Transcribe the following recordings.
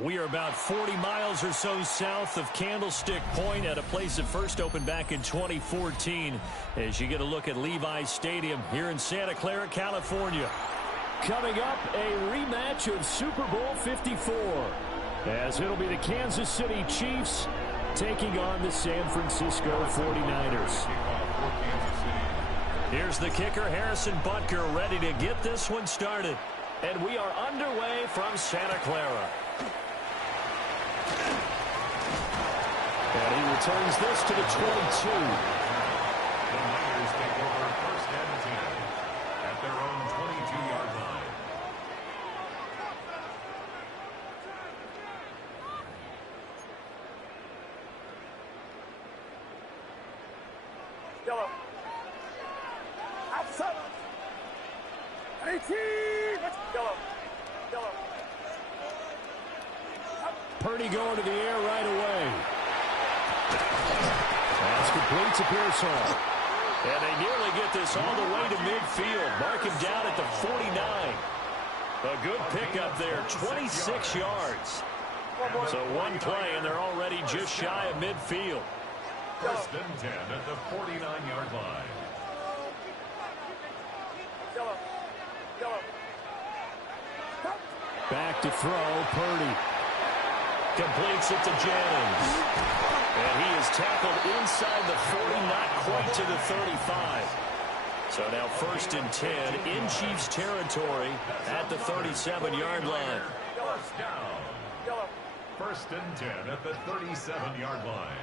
We are about 40 miles or so south of Candlestick Point at a place that first opened back in 2014 as you get a look at Levi's Stadium here in Santa Clara, California. Coming up, a rematch of Super Bowl 54 as it'll be the Kansas City Chiefs taking on the San Francisco 49ers. Here's the kicker, Harrison Butker, ready to get this one started. And we are underway from Santa Clara. And he returns this to the 22. The Niners take over first and 10 at their own 22-yard line. Yellow. Outside. 18. Yellow. Yellow. Purdy going to the air right away. That's complete to Pearsall. And they nearly get this all the way to midfield. Mark him down at the 49. A good pickup there, 26 yards. So one play, and they're already just shy of midfield. First and 10 at the 49-yard line. Back to throw, Purdy. Completes it to Jennings. And he is tackled inside the 40, not quite to the 35. So now first and 10 in Chiefs territory at the 37-yard line. First down. First and 10 at the 37-yard line.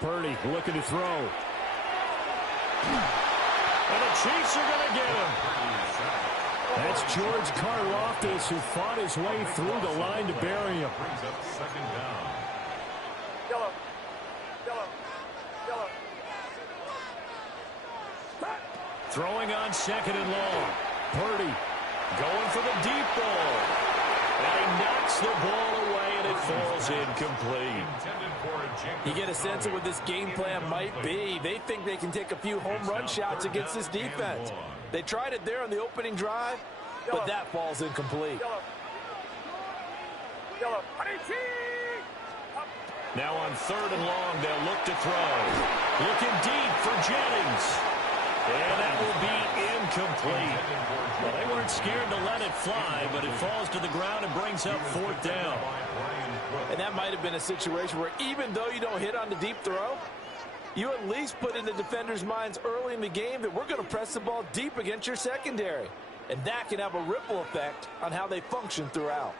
Purdy looking to throw. And the Chiefs are going to get him. That's George Karlaftis, who fought his way through the line to bury him. Brings up second down. Throwing on second and long. Purdy going for the deep ball. And he knocks the ball away, and it falls incomplete. You get a sense of what this game plan might be. They think they can take a few home run shots against this defense. They tried it there on the opening drive, but that falls incomplete. Now on third and long, they'll look to throw. Looking deep for Jennings. And that will be incomplete. Well, they weren't scared to let it fly, but it falls to the ground and brings up fourth down. And that might have been a situation where even though you don't hit on the deep throw, you at least put in the defenders' minds early in the game that we're going to press the ball deep against your secondary. And that can have a ripple effect on how they function throughout.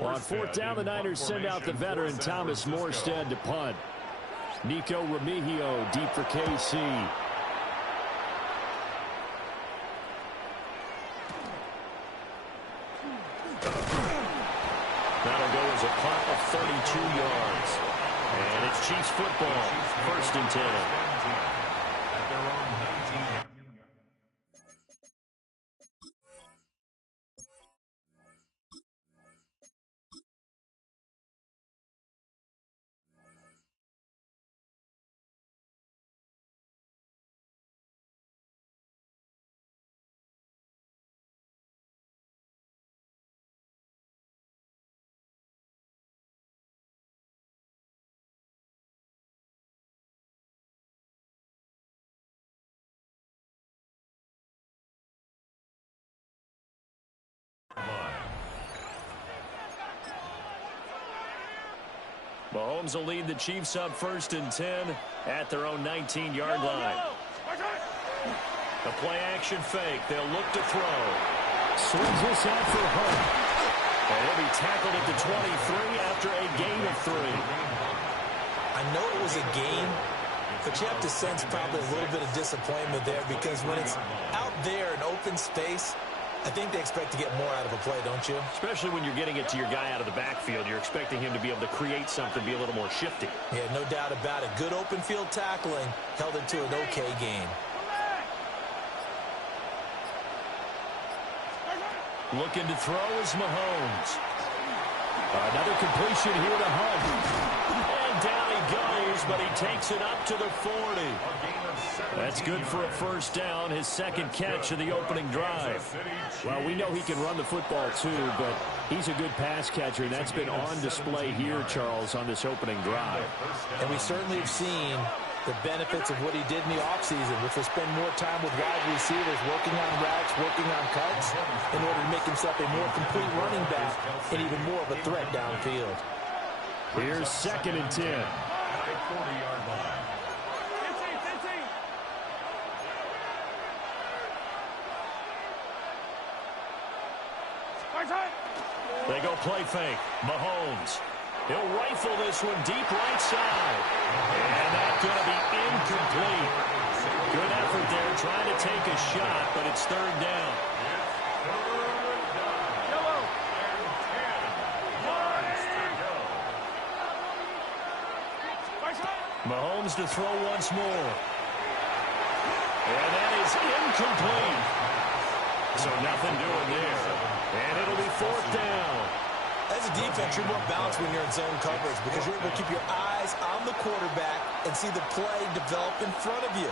On fourth down, the Niners send out the veteran Thomas Morstead to punt. Nico Remigio deep for KC. That'll go as a punt of 32 yards. And it's Chiefs football, first and 10. At their own 19. Mahomes will lead the Chiefs up first and 10 at their own 19-yard line. A play-action fake. They'll look to throw. Swings this out for Hunt. And he'll be tackled at the 23 after a gain of 3. I know it was a gain, but you have to sense probably a little bit of disappointment there because when it's out there in open space, I think they expect to get more out of a play, don't you? Especially when you're getting it to your guy out of the backfield. You're expecting him to be able to create something, be a little more shifty. Yeah, no doubt about it. Good open field tackling held it to an okay gain. Looking to throw is Mahomes. Another completion here to Hunt. And down he goes goes, but he takes it up to the 40. That's good for a first down, his second catch of the opening drive. Well, we know he can run the football too, but he's a good pass catcher, and that's been on display here, Charles, on this opening drive. And we certainly have seen the benefits of what he did in the offseason, which was spend more time with wide receivers, working on routes, working on cuts, in order to make himself a more complete running back and even more of a threat downfield. Here's 2nd and 10. 40-yard line. 15, 15. They go play fake. Mahomes. He'll rifle this one deep right side. And that's going to be incomplete. Good effort there trying to take a shot, but it's 3rd down. Mahomes to throw once more. And that is incomplete. So nothing doing there. And it'll be 4th down. As a defense, you're more balanced when you're in zone coverage because you're able to keep your eyes on the quarterback and see the play develop in front of you.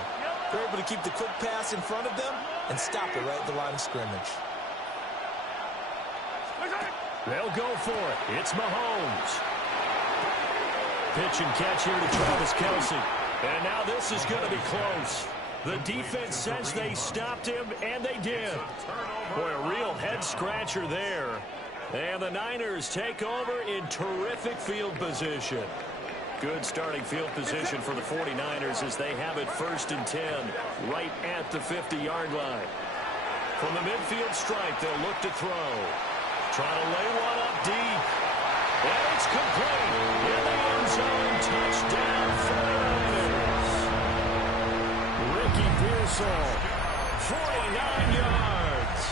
You're able to keep the quick pass in front of them and stop it right at the line of scrimmage. They'll go for it. It's Mahomes. Pitch and catch here to Travis Kelce. And now this is going to be close. The defense says they stopped him, and they did. Boy, a real head-scratcher there. And the Niners take over in terrific field position. Good starting field position for the 49ers as they have it 1st and 10 right at the 50-yard line. From the midfield stripe, they'll look to throw. Trying to lay one up deep. And it's complete. In the end zone, touchdown 49ers. Ricky Pearsall, 49 yards.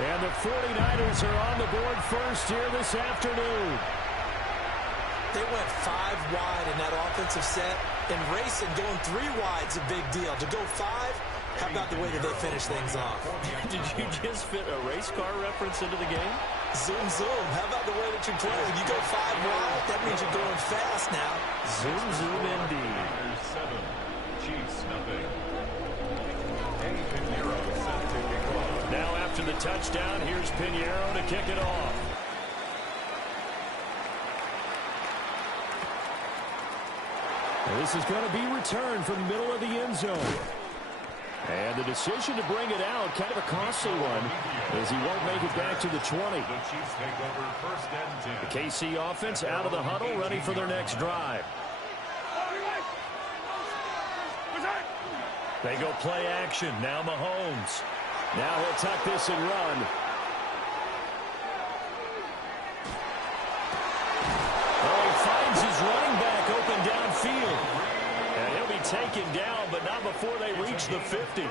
And the 49ers are on the board first here this afternoon. They went 5 wide in that offensive set, and racing going 3 wide's a big deal. To go 5, how about the way that they finish things off? Did you just fit a race car reference into the game? Zoom, zoom. How about the way that you're playing? You go 5 wide, that means you're going fast now. Zoom, zoom indeed. 7, Chiefs nothing. Pinheiro set to kick off. Now after the touchdown, here's Pinheiro to kick it off. This is going to be returned from the middle of the end zone. And the decision to bring it out, kind of a costly one, as he won't make it back to the 20. The Chiefs take over 1st and 10. The KC offense out of the huddle, ready for their next drive. They go play action. Now Mahomes. Now he'll tuck this and run. Oh, he finds his running back open downfield. And he'll be taken down, but not before they reach the 50.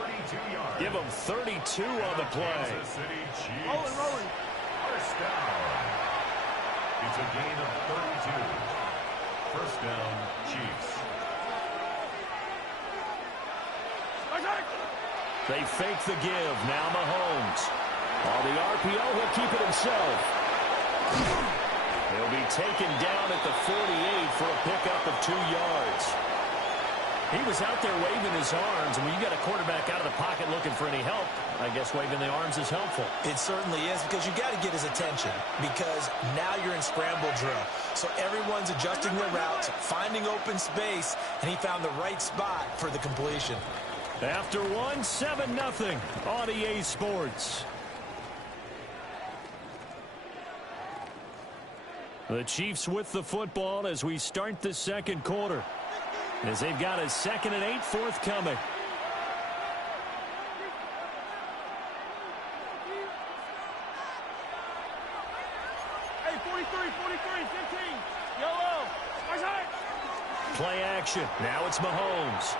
Give him 32 on the play. Rolling. First down. It's a gain of 32. First down, Chiefs. They fake the give. Now Mahomes. On the RPO, he'll keep it himself. He'll be taken down at the 48 for a pickup of 2 yards. He was out there waving his arms, and when you got a quarterback out of the pocket looking for any help, I guess waving the arms is helpful. It certainly is, because you got to get his attention, because now you're in scramble drill. So everyone's adjusting their routes, finding open space, and he found the right spot for the completion. After one, 7-0 on EA Sports. The Chiefs with the football as we start the second quarter, as they've got a 2nd and 8 forthcoming. Hey, 43, 15. Yellow. Play action. Now it's Mahomes.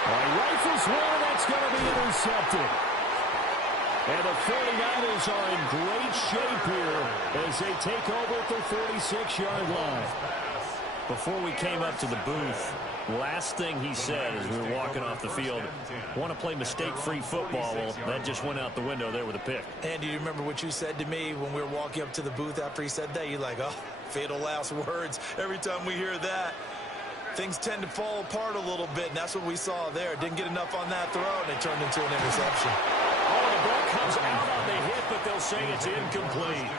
He rifles one, that's going to be intercepted. And the 49ers are in great shape here as they take over at their 46-yard line. Before we came up to the booth, last thing he said as we were walking off the field, want to play mistake-free football. Well, that just went out the window there with a pick. And do you remember what you said to me when we were walking up to the booth after he said that? You're like, oh, fatal last words every time we hear that. things tend to fall apart a little bit, and that's what we saw there. Didn't get enough on that throw, and it turned into an interception. Oh, the ball comes out on the hit, but they'll say it's incomplete.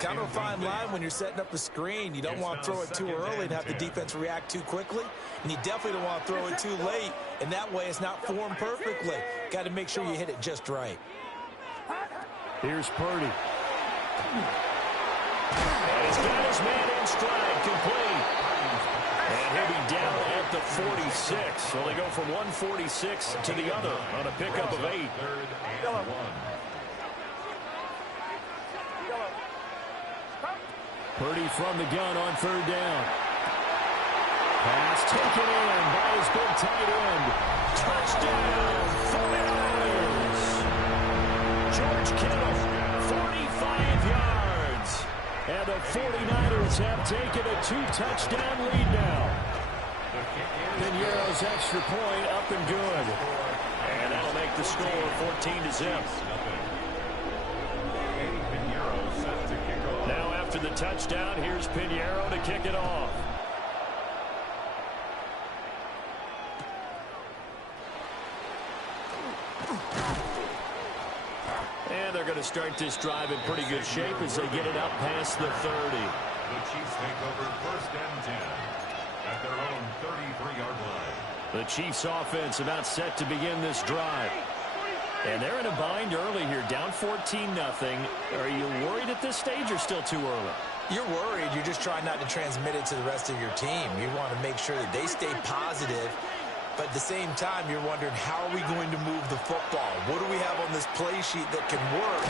Kind of a fine line when you're setting up a screen. You don't want to throw it too early and have the defense react too quickly, and you definitely don't want to throw it too late, and that way it's not formed perfectly. Got to make sure you hit it just right. Here's Purdy. And he's got his man in stride, complete. And he'll be down at the 46. So they go from 146 to the other on a pickup of 8. Third and 1. Purdy from the gun on 3rd down. Pass taken in by his big tight end. Touchdown, 49ers. George Kittle, 45 yards. And the 49ers have taken a 2-touchdown lead now. Piñeiro's extra point up and good. And that'll make the score 14-0. Now after the touchdown, here's Piñeiro to kick it off. And they're going to start this drive in pretty good shape as they get it up past the 30. The Chiefs take over 1st and 10 at their own 33-yard line. The Chiefs offense about set to begin this drive. And they're in a bind early here, down 14-0. Are you worried at this stage or still too early? You're worried. You're just trying not to transmit it to the rest of your team. You want to make sure that they stay positive. But at the same time, you're wondering, how are we going to move the football? What do we have on this play sheet that can work?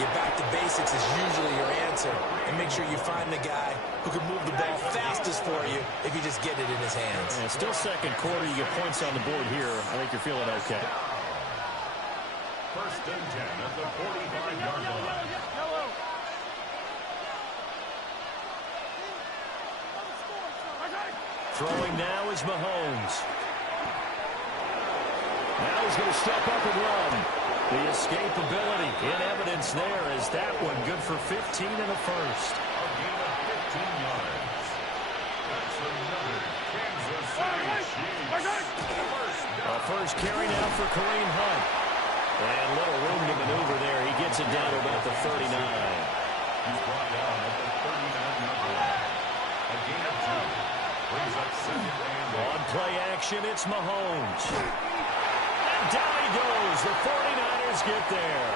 Get back to basics is usually your answer. And make sure you find the guy who can move the ball fastest for you if you just get it in his hands. And still second quarter, you get points on the board here. I think you're feeling okay. 1st and 10 at the 45-yard line. Throwing now is Mahomes. Now he's going to step up and run. The escapability in evidence there as that one good for 15 and a first. A gain of 15 yards. That's another Kansas City Chiefs. A first carry now for Kareem Hunt. And little room to maneuver there. He gets it down to about the 39. He's brought down at the 39-yard line. A gain of 2. Brings up 2nd and 8. On play action, it's Mahomes. And down he goes. The 49ers get there.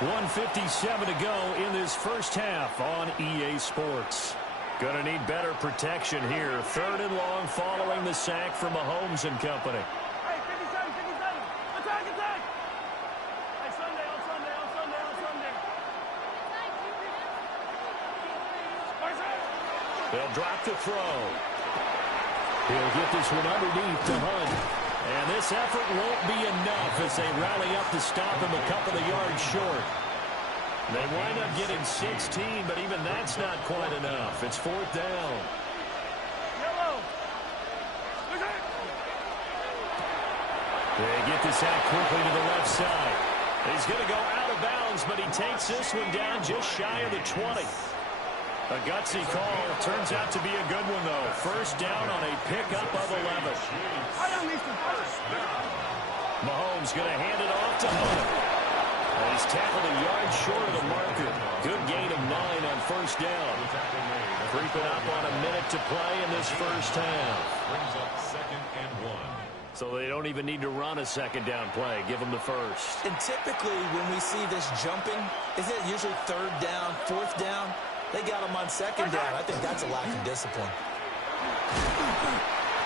1:57 to go in this first half on EA Sports. Gonna need better protection here. 3rd and long following the sack from Mahomes and company. Hey, 57, 57. Attack, attack. Hey, Sunday, on Sunday, on Sunday, on Sunday. They'll drop the throw. He'll get this one underneath to Hunt. And this effort won't be enough as they rally up to stop him a couple of yards short. They wind up getting 16, but even that's not quite enough. It's 4th down. They get this out quickly to the left side. He's going to go out of bounds, but he takes this one down just shy of the 20. A gutsy call. Turns out to be a good one, though. First down on a pickup of 11. Mahomes going to hand it off to Hunt. He's tackled a yard short of the marker. Good gain of 9 on first down. Creeping up on a minute to play in this first half. Brings up 2nd and 1. So they don't even need to run a second down play. Give them the first. And typically when we see this jumping, isn't it usually 3rd down, 4th down? They got him on 2nd down. I think that's a lack of discipline.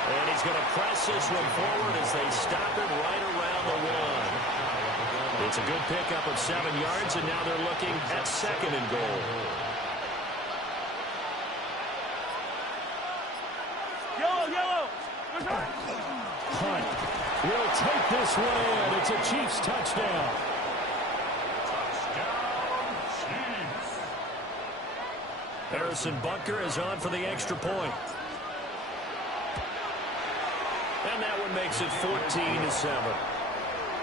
And he's going to press this one forward as they stop it right around the 1. It's a good pickup of 7 yards, and now they're looking at 2nd and goal. Yellow. Hunt will take this one in. It's a Chiefs touchdown. Harrison Butker is on for the extra point. And that one makes it 14-7.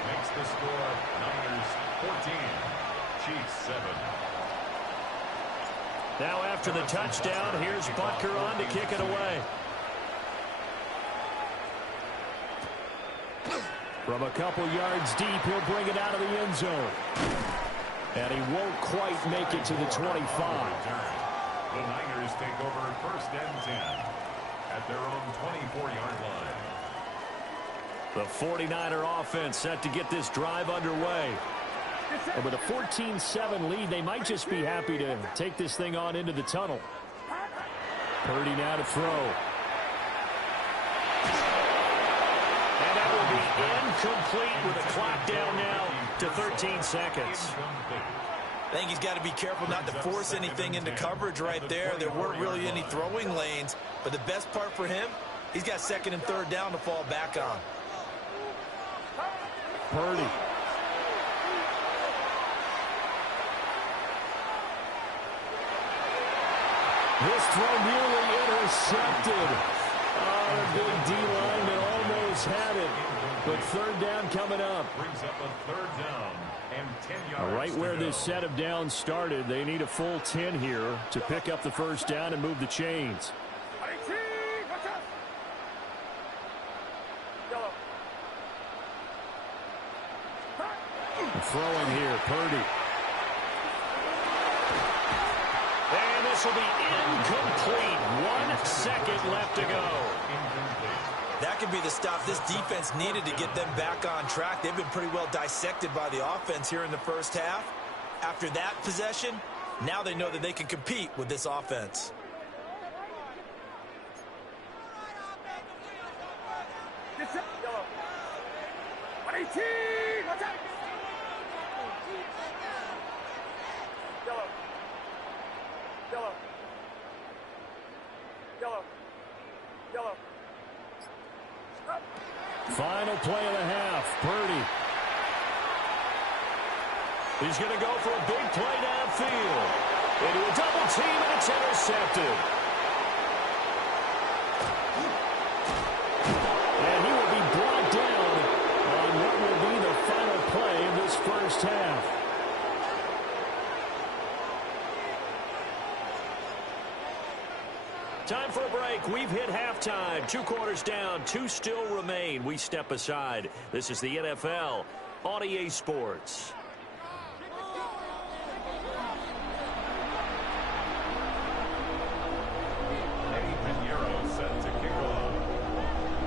Makes the score Niners 14, Chiefs 7. Now after the touchdown, here's Butker on to kick it away. From a couple yards deep, he'll bring it out of the end zone. And he won't quite make it to the 25. The Niners take over 1st and 10 at their own 24-yard line. The 49er offense set to get this drive underway. And with a 14-7 lead, they might just be happy to take this thing on into the tunnel. Purdy now to throw. And that will be incomplete with a clock down now to 13 seconds. I think he's got to be careful not to force anything into coverage right there. There weren't really any throwing lanes. But the best part for him, he's got 2nd and 3rd down to fall back on. Purdy. This throw nearly intercepted. Oh, the big D lineman almost had it. But 3rd down coming up. Brings up a 3rd down and 10 yards. Right where this set of downs started, they need a full 10 here to pick up the 1st down and move the chains. Throwing here, Purdy. And this will be incomplete. 1 second left to go. That could be the stop this defense needed to get them back on track. They've been pretty well dissected by the offense here in the 1st half. After that possession, now they know that they can compete with this offense. Final play of the half. Purdy. He's going to go for a big play downfield. Into a double team, and it's intercepted. And he will be brought down on what will be the final play of this 1st half. Time for a break. We've hit halftime. 2 quarters down. 2 still remain. We step aside. This is the NFL on EA Sports.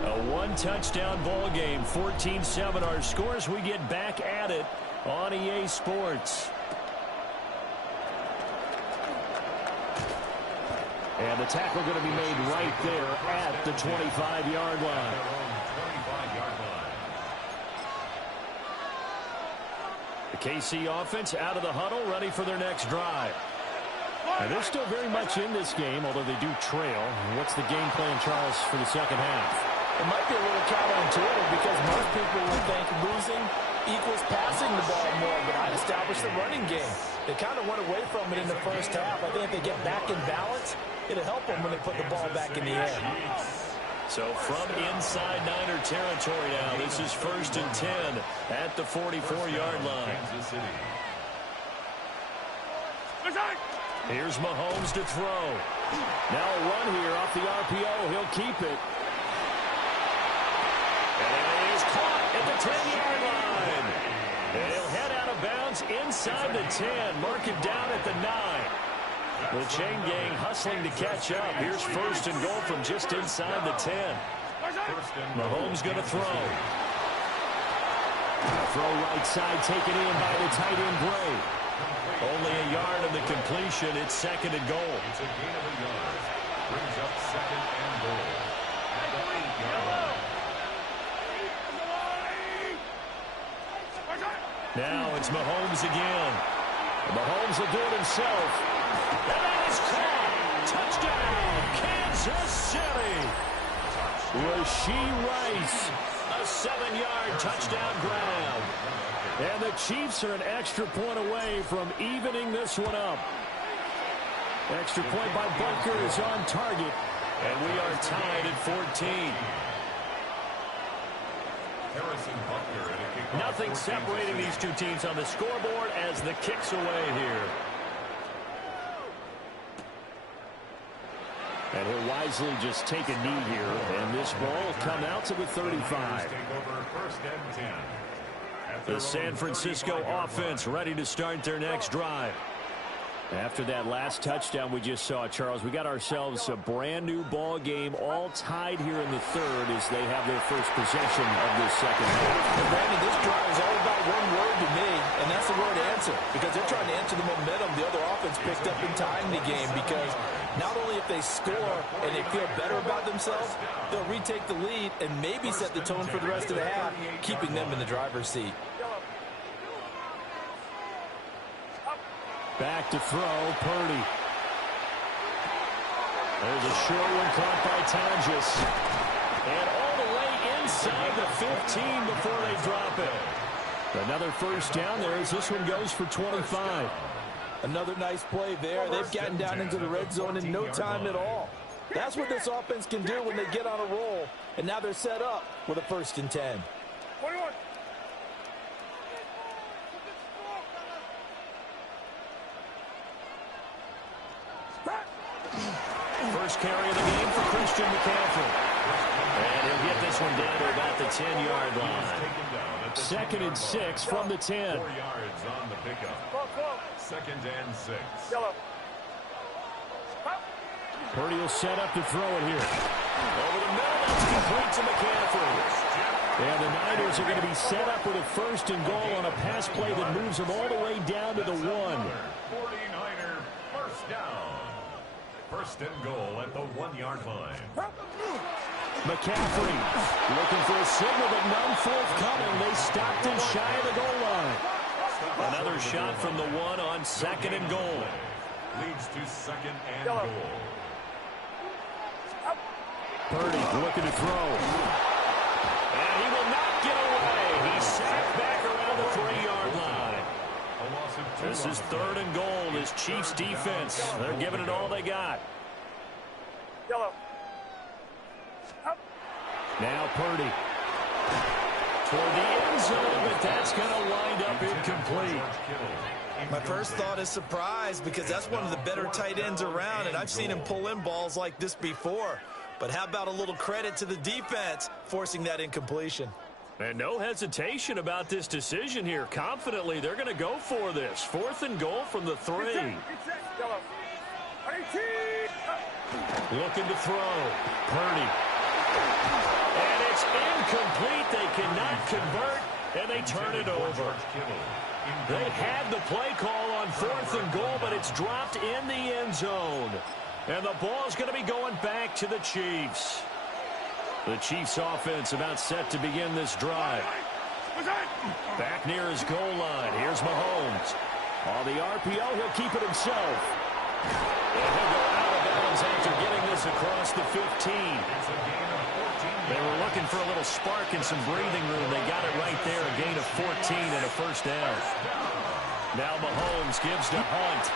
A 1-touchdown ball game. 14-7 our scores. We get back at it on EA Sports. And the tackle going to be made right there at the 25-yard line. The KC offense out of the huddle, ready for their next drive. And they're still very much in this game, although they do trail. What's the game plan, Charles, for the 2nd half? It might be a little counterintuitive because most people would think losing equals passing the ball more, but I'd establish the running game. They kind of went away from it in the 1st half. I think if they get back in balance, it'll help them when they put the ball back in the air. So from inside Niner territory now, this is 1st and 10 at the 44-yard line. Here's Mahomes to throw. Now a run here off the RPO. He'll keep it. And it is caught at the 10-yard line. And he'll head out of bounds inside the 10. Mark it down at the 9. The chain gang hustling to catch up. Here's 1st and goal from just inside the 10. Mahomes going to throw. Throw right side taken in by the tight end Gray. Only a yard of the completion. It's 2nd and goal. It's a gain of a yard. Brings up 2nd and goal. At the 8-yard line. Now it's Mahomes again. Mahomes will do it himself. And that is caught. Touchdown, Kansas City. Rashee Rice, a 7-yard touchdown grab. And the Chiefs are an extra point away from evening this one up. Extra point by Butker is on target. And we are tied at 14. Nothing separating these two teams on the scoreboard as the kick's away here. And he'll wisely just take a knee here, and this ball will come out to the 35. The San Francisco offense ready to start their next drive. After that last touchdown we just saw, Charles, we got ourselves a brand new ball game, all tied here in the third as they have their first possession of this second half. And Brandon, this drive is all about one word to me, and that's the word answer, because they're trying to answer the momentum the other offense picked up in tying the game, because not only if they score and they feel better about themselves, they'll retake the lead and maybe set the tone for the rest of the half, keeping them in the driver's seat. Back to throw, Purdy. There's a short one caught by Tonjes. And all the way inside the 15 before they drop it. Another first down there as this one goes for 25. Another nice play there. They've gotten down into the red zone in no time at all. That's what this offense can do when they get on a roll. And now they're set up with a 1st and 10. 21. First carry of the game for Christian McCaffrey. And he'll get this one down to about the 10-yard line. 2nd and 6 from the 10. 4 yards on the pickup. 2nd and 6. Purdy will set up to throw it here. Over the middle, that's complete to McCaffrey. And the Niners are going to be set up with a 1st and goal on a pass play that moves them all the way down to the 1. 49er first down. 1st and goal at the 1-yard line. McCaffrey looking for a signal, but none forthcoming. They stopped him shy of the goal line. Another shot from the 1 on 2nd and goal. Leads to 2nd and goal. Purdy looking to throw. And he will not get away. He's sacked back around the 3-yard line. This is 3rd and goal. This Chiefs defense, they're giving it all they got. Now Purdy toward the end zone, but that's going to wind up incomplete. My first thought is surprise, because that's one of the better tight ends around, and I've seen him pull in balls like this before. But how about a little credit to the defense forcing that incompletion? And no hesitation about this decision here. Confidently, they're going to go for this. 4th and goal from the 3. Looking to throw. Purdy. And it's incomplete. They cannot convert, and they turn it over. They had the play call on 4th and goal, but it's dropped in the end zone. And the ball's going to be going back to the Chiefs. The Chiefs offense about set to begin this drive. Back near his goal line. Here's Mahomes. On the RPO, he'll keep it himself. And he'll go out of bounds after getting this across the 15. They were looking for a little spark and some breathing room. They got it right there. A gain of 14 and a first down. Now Mahomes gives to Hunt.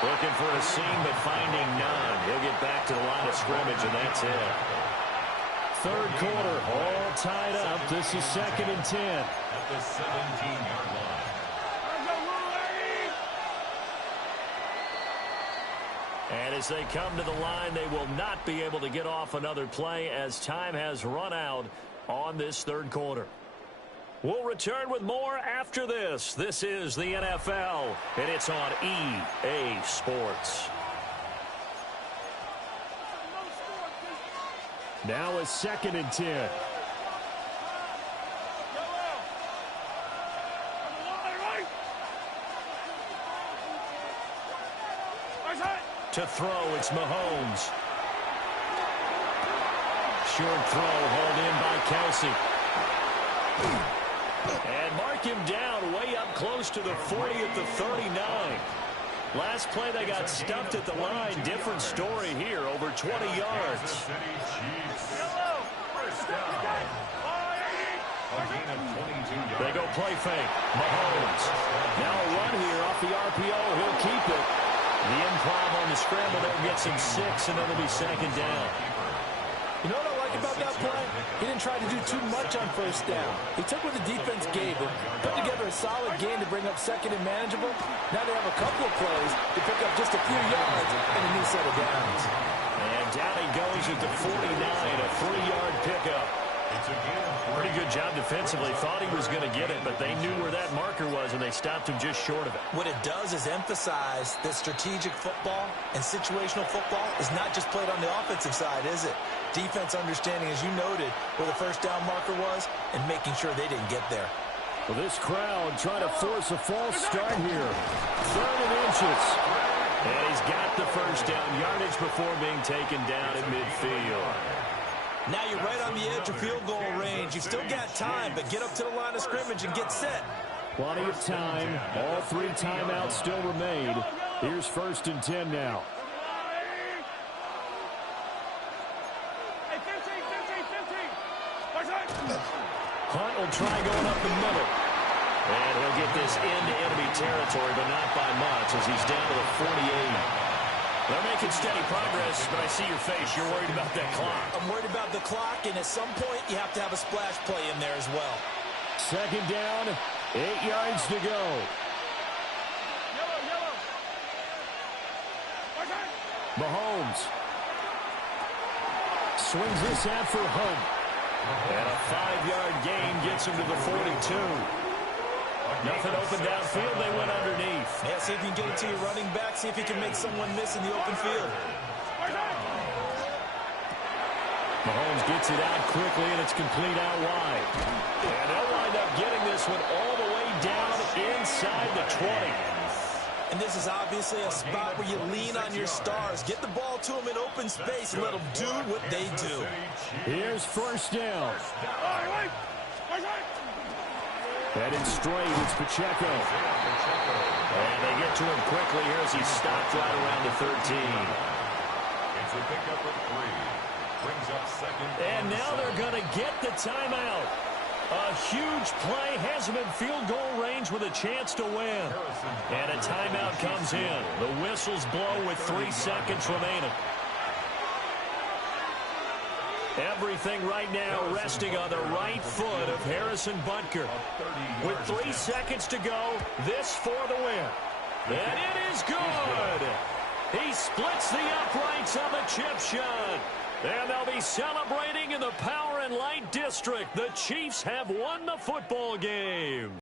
Looking for a seam, but finding none. He'll get back to the line of scrimmage, and that's it. 3rd quarter, all tied up. This is 2nd and 10. At the 17-yard line. And as they come to the line, they will not be able to get off another play as time has run out on this 3rd quarter. We'll return with more after this. This is the NFL, and it's on EA Sports. Now it's 2nd and 10. To throw, it's Mahomes. Short throw, hauled in by Kelsey. And mark him down way up close to the 40 at the 39. Last play, they got stumped at the line. Different story here, over 20 yards. They go play fake. Mahomes. Now a run here off the RPO. He'll keep it. The improv on the scramble there gets him 6, and then it'll be 2nd down. You know what I like about that play? He didn't try to do too much on 1st down. He took what the defense gave him, put together a solid game to bring up 2nd and manageable. Now they have a couple of plays to pick up just a few yards and a new set of downs. And And down he goes at the 49, a 3-yard pickup. It's a gain of 3. Pretty good job defensively. Thought he was going to get it, but they knew where that marker was, and they stopped him just short of it. What it does is emphasize that strategic football and situational football is not just played on the offensive side, is it? Defense understanding, as you noted, where the first down marker was and making sure they didn't get there. Well, this crowd trying to force a false start here. 3rd and inches. And he's got the first down yardage before being taken down at midfield. Now you're right on the edge of field goal range. You've still got time, but get up to the line of scrimmage and get set. Plenty of time. All 3 timeouts still remain. Here's 1st and 10 now. Hey, 15. Hunt will try going up the middle. And he'll get this into enemy territory, but not by much as he's down to the 48. They're making steady progress, but I see your face. You're worried about that clock. I'm worried about the clock, and at some point, you have to have a splash play in there as well. 2nd down, 8 yards to go. Yellow. Mahomes swings this out for Hunt. And a 5-yard gain gets him to the 42. Nothing open downfield. They went underneath. Yeah, see if you can get it to your running back. See if you can make someone miss in the open field. Mahomes gets it out quickly, and it's complete out wide. And they'll wind up getting this one all the way down inside the 20. And this is obviously a spot where you lean on your stars. Get the ball to them in open space and let them do what they do. Here's 1st down. Headed straight, it's Pacheco. And they get to him quickly here as he's stopped right around the 13. It's a pickup of 3. Brings up 2nd. And now they're going to get the timeout. A huge play has him in field goal range with a chance to win. And a timeout comes in. The whistles blow with 3 seconds remaining. Everything right now resting on the right foot of Harrison Butker. With 3 seconds to go, this for the win. And it is good. He splits the uprights on the chip shot. And they'll be celebrating in the Power and Light District. The Chiefs have won the football game.